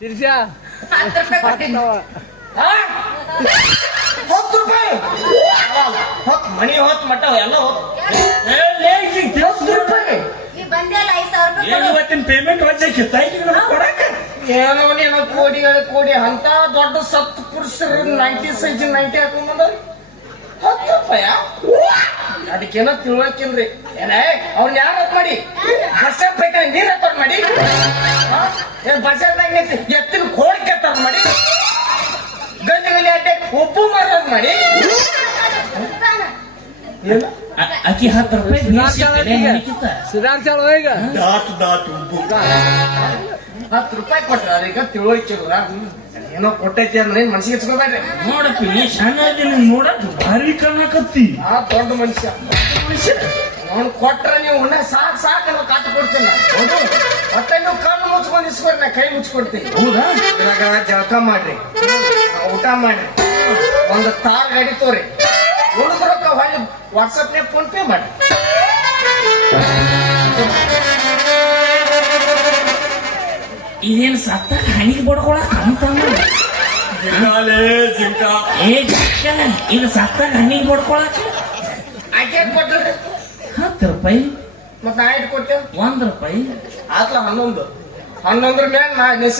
ಶಿರ್ಷಾ 10 ರೂಪಾಯಿ ಕೊಟ್ಟಿನಿ. 10 ರೂಪಾಯಿ ಹೊತ್ತು ಮನಿ ಹೊತ್ತು ಮಟ್ಟ ಎಲ್ಲ ಹೊತ್ತು 10 ರೂಪಾಯಿ ಈ ಬಂದೆಲ್ಲ 5,000 ರೂಪಾಯಿ ಕೊಡು. ಇವತ್ತಿನ ಪೇಮೆಂಟ್ ವಜ್ಜಕ್ಕಿತ್ತ ಕೊಡಕ ಏನೋ ನೀನು ಕೋಡಿ ಅಂತ ದೊಡ್ಡ ಸತ್ತು ಪುರುಷರು 90 ಸೈಜ್ 90 ಹಾಕೊಂಡ್ ಬಂದವ್ರಿ 10 ರೂಪಾಯ ಅದಕ್ಕೇನೋ ತಿಳ್ವಕಿಲ್ರಿ ಏನೇ ಅವ್ನ ಯಾರು ಹತ್ ಮಾಡಿ ಬಸ್ ಸ್ಟಾಪ್ ಬೇಕಾದ್ರೆ ನೀರ್ ಹತ್ತೋಡ್ ಮಾಡಿ ಏನ್ ಬಸ್ ಸ್ಟಾಪ್ದಾಗ ನಿಂತು ಎತ್ತಿನ ಕೋಡಿ ಕೆತ್ತೋದ್ ಮಾಡಿ ಗಂಜಿ ಗಲಿ ಅಡ್ಡೆ ಉಪ್ಪು ಮಾಡೋದ್ ಮಾಡಿ ಏನು ಅಕ್ಕಿ 10 ರೂಪಾಯಿ ಸುಧಾರ್ಸಾಳ ಈಗ ದಾಟ್ ಉಬ್ಬು 10 ರೂಪಾಯಿ ಕೊಟ್ರ ಅದೀಗ ತಿಳ್ವಕಿಲ್ರ ಏನೋ ಕೊಟ್ಟೈತಿ ಅಂದ್ರೆ ಮನ್ಸಿಗೆ ಹಚ್ಕೋಬೇಡ್ರಿ ನೋಡಪ್ಪಿ ಸಣ್ಣ ನೋಡಕ್ ಭಾರಿ ಕಾಣಕತ್ತಿ ಆ ದೊಡ್ಡ ಮನುಷ್ಯ ಅವ್ನು ಕೊಟ್ರ ನೀವು ಉಣ್ಣ ಸಾಕ್ ಅನ್ನೋ ಕಾಟ ಕೊಡ್ತೀನಿ ಹೌದು ಮತ್ತೆ ನೀವು ಕಣ್ಣು ಮುಚ್ಕೊಂಡು ಇಸ್ಕೊಡ್ರಿ ನಾ ಕೈ ಮುಚ್ಕೊಡ್ತೀನಿ ಹೌದಾ ಇವಾಗ ಜಳಕ ಮಾಡ್ರಿ ಊಟ ಮಾಡ್ರಿ ಒಂದು ತಾರ್ ಗಾಡಿ ತೋರಿ ಉಳಿದ್ರೊಕ್ಕ ಹೊಳ್ಳಿ ವಾಟ್ಸಪ್ನಾಗ ಫೋನ್ ಪೇ ಮಾಡ್ರಿ ಇದೇನ್ ಸತ್ತ ಹಣಿಗೆ ಬಡ್ಕೊಳಕ್ ಅಂತ ಜಿಂಕ ಏ ಜಕ್ಕ ಇದು ಸತ್ತ ಹಣಿಗೆ ಬಡ್ಕೊಳಕ್ ಆಕೆ ಕೊಟ್ರಿ 10 ರೂಪಾಯಿ ಮತ್ತ ನಾ ಇಟ್ಟು ಕೊಟ್ಟೆ 1 ರೂಪಾಯಿ ಆತ್ಲ 11 ಮ್ಯಾಗ ನಾ